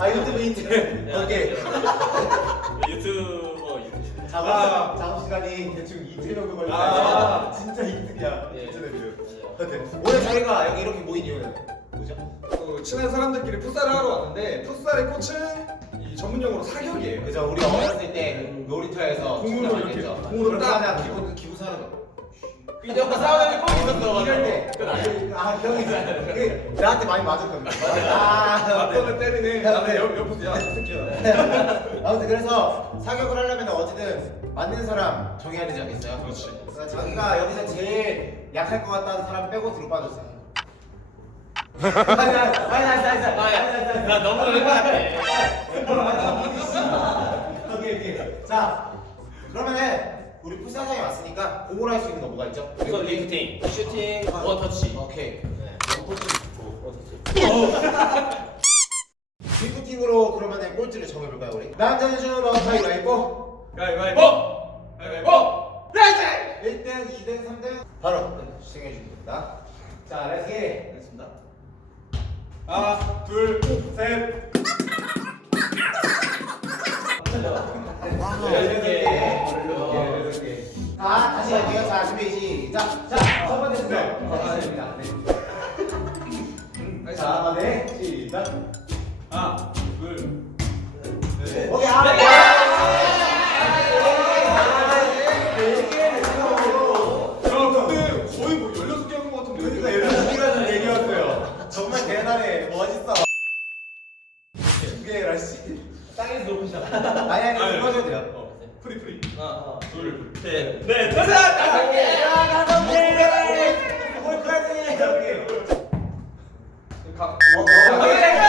아 유튜브 인트 오케이. 유튜브 유튜브 작업 작업 시간이 대충 이틀 정도 걸려 아. 진짜 이틀이야 예. 진짜 대비로 오늘 저희가 여기 이렇게 모인 이유는? 뭐죠? 그 친한 사람들끼리 풋살을 하러 왔는데 풋살의 꽃은 이 전문용어로 사격이에요. 그죠. 우리 어렸을 때 놀이터에서 공으로 이렇게 공으로 공으로 딱 하나 기부 기부 사는 오빠 싸우는 꼭 있었어. 이럴 때. 그건 아니야. 아 형이 그 나한테 많이 맞았거든. 아 맞서는 때리네. 야, 나는 네. 옆 옆에서 야저 새끼야. 아무튼 그래서 사격을 하려면 어디든 맞는 사람 정해야 되지 않겠어요? 그렇지. 그러니까 자기가 여기서 제일 약할 것 같다는 사람 빼고 뒤로 빠졌어요. 아니 아니 아니 아니 아니 아니 나 너무 의아해. 오케이 오케이. 자 그러면은 우리 풋사장에 왔으니까 공으로 할수 있는 거 뭐가 있죠? 우선 리프팅, 슈팅, 원터치. 오케이. 네. 리프팅으로 그러면은 꼴찌를 정해볼까요 우리? 남자는 주는 번 가위바위보. 가위바위보. 가위바위보. 라이트! 1등, 2등, 3등 바로 시행해 줍니다. 자, 렛츠 기 알겠습니다. 하나, 둘, 셋. 자, 다시 갈게요. 자, 준비 시작. 자, 첫 번째 순서. 네. 가겠습니다. 네. 자, 네, 시작. 하나, 둘, 셋. 오케이, 아, 거의 뭐 16개 한것 같은데. 우리가 열두 시간 전 얘기였어요. 정말 대단해. 멋있어. 두 개라 씨. 땅에서 높으셔. 아니 아니 그거 해도 돼요. 어, 프리 프리. 하나, 둘, 셋, 넷, 다섯, 다섯 개. 다섯 개. 뭘까지? 오케이. 가. 어, 어, 오케이. 알았어,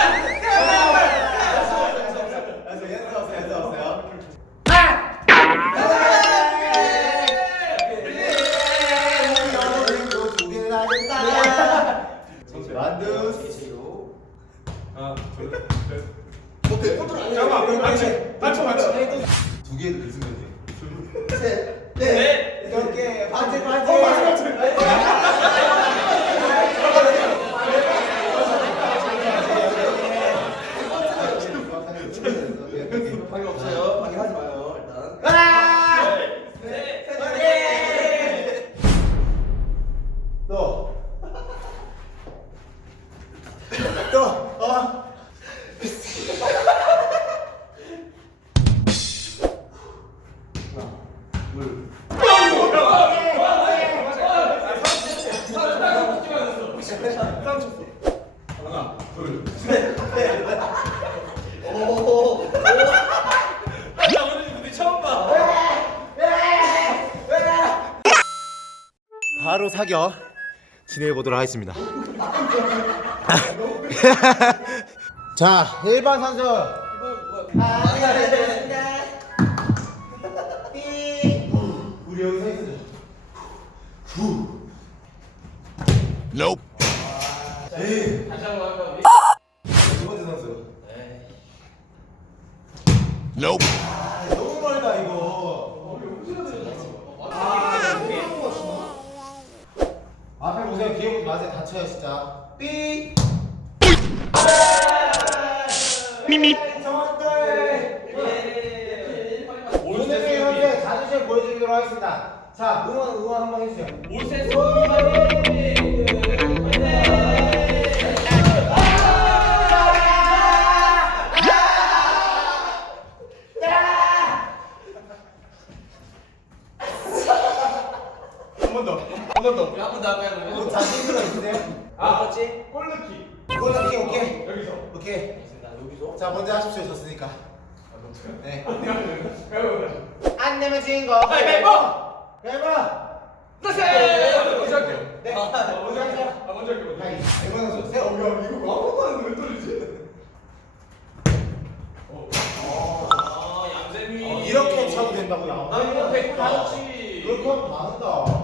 바로 사격 진행해 보도록 하겠습니다. 자, 1번 선수. 아, 삐. 우리 여기 서 있어. 후. Nope. 다시 한번 할까 우리? 두 번째 선수. Nope. 아, 너무 멀다 이거. 앞에 보세요. 뒤에 보지 마세요. 다쳐요 진짜. 삐. 미미. 정확들. 오늘의 현재 자주실 보여드리도록 하겠습니다. 자, 응원 응원 한번 해주세요. 올세 소미만이. 한번 더, 한번 더. 한번 더 할까요 그러면? 뭐 자신 있는 거 있으세요? 아, 맞지? 골 넣기. 이걸로 오케이 오케이 여기서. 오케이. 알겠습니다. 여기서. 자 먼저 하십시오. 졌으니까. 네. 가위바위보. 안 내면 진 거. 가위바위보! 가위바위보. 먼저 할게요. 네. 아, 먼저 하세요. 아, 먼저 할게요. 먼저. 가위. 이번 선수 어. 야, 이거 아무것도 안 했는데 왜 떨리지? 어. 아. 어, 이렇게 차도 된다고 나. 아, 이거 백구 나왔지. 이렇게 하면 많다.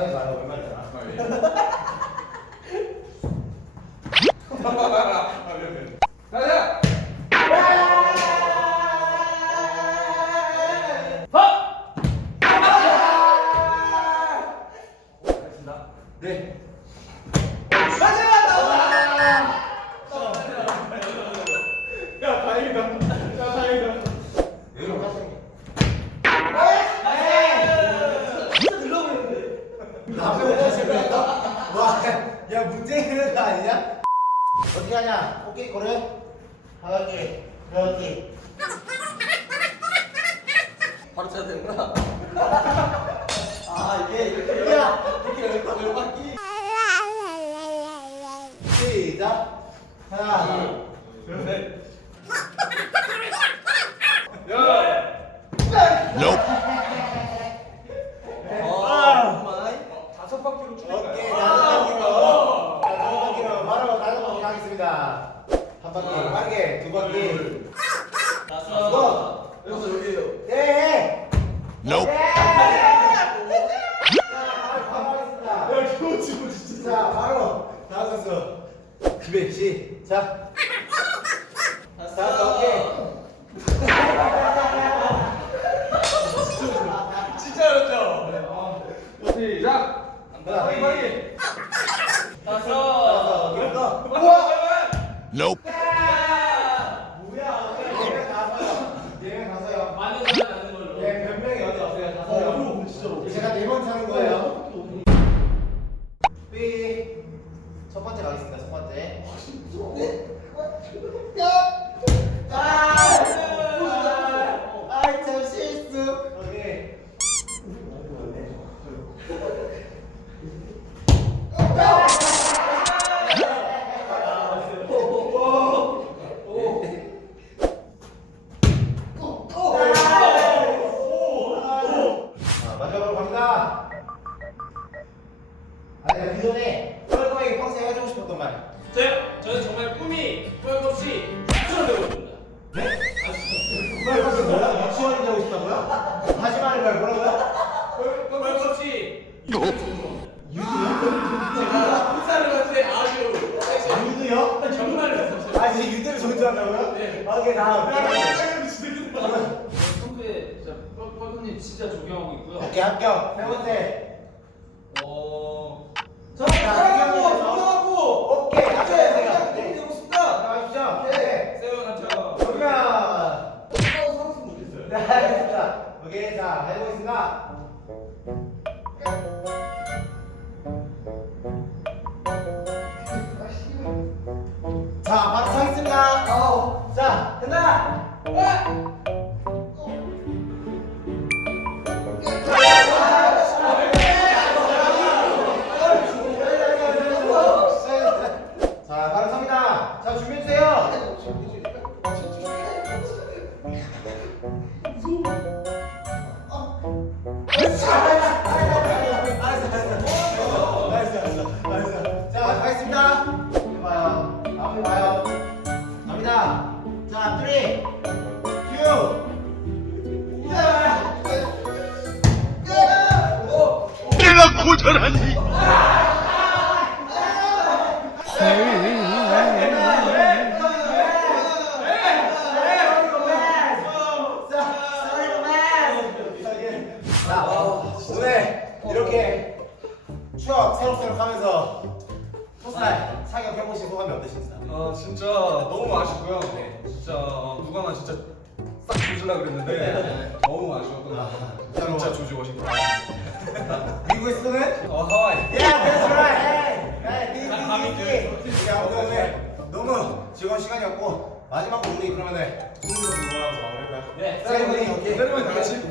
Ay, para volver. 바로 쳐야 되는구나. 아 이게 이렇게 야 이렇게 이렇게 이렇게 시작. 하나 둘셋. Nope. 아, 다섯 바퀴로 오케이 바퀴 가겠습니다. 한 바퀴 빠르게. 두 바퀴 다섯. 여기서 여기에요. 네 Nope. 자, 바로 하겠습니다. 야, 기분 진짜. 자, 바로 다섯 선수. 준비, 시작. 다섯, 오케이. 진짜 어렵죠? 시작. 하나, 빨리 빨리. 다섯, 다섯. 오케이. 또. 우와. Nope. 뭐야, 오케이. 얘가 다섯요. 얘가 다섯요. 맞는 사람 맞는 걸로. 예, 몇 명이 어디 없어요? 다섯요. 진짜로. 제가 네번 차는 거예요. 다시 말해봐요, 뭐라고요? 뻘없이 제가 풋살을 하는데 아주 유두요? 정말 아, 진짜 유두를 존재한다고요? 네. 오케이, 다음. 평소에 진짜 뻘뻘님 진짜 존경하고 있고요. 오케이, 합격. 세 번째. 어. 서겠습니다. 자, 된다. 자, 내 싹 조질라 그랬는데 너무 아쉬웠던 것 같아요. 진짜로. 진짜 조지 워싱턴. 미국에서는 어 하와이. Yeah, that's right. Hey, hey, this 난 감이 is it. 야, 오늘 오늘 너무 즐거운 시간이었고 마지막으로 우리 그러면은 선수 응원하면서 마무리할까요? 네. 세레모니 오케이. 세레모니 다 같이.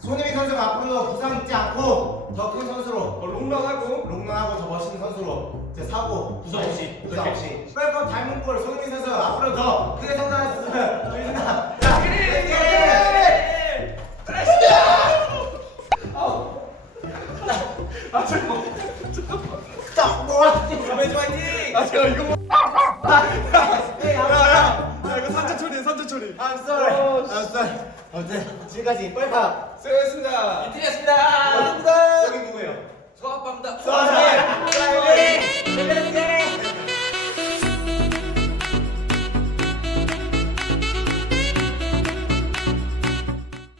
손흥민 선수가 앞으로 부상 입지 않고 더 큰 선수로 어, 롱런하고 롱런하고 더 멋있는 선수로 이제 사고 부상 없이. 부상 없이 웰컴 닮은 꼴 손흥민 선수 앞으로 더 크게 성장했으면 좋겠습니다. 자, 아 잠깐만. 자, 뭐? 매주 화이팅! 아 제가 이거. 네, 아무튼 지금까지 뻘팝 수고했습니다. 이태리였습니다. 감사합니다. 여기 누구예요? 소아빠입니다. 수고하셨습니다.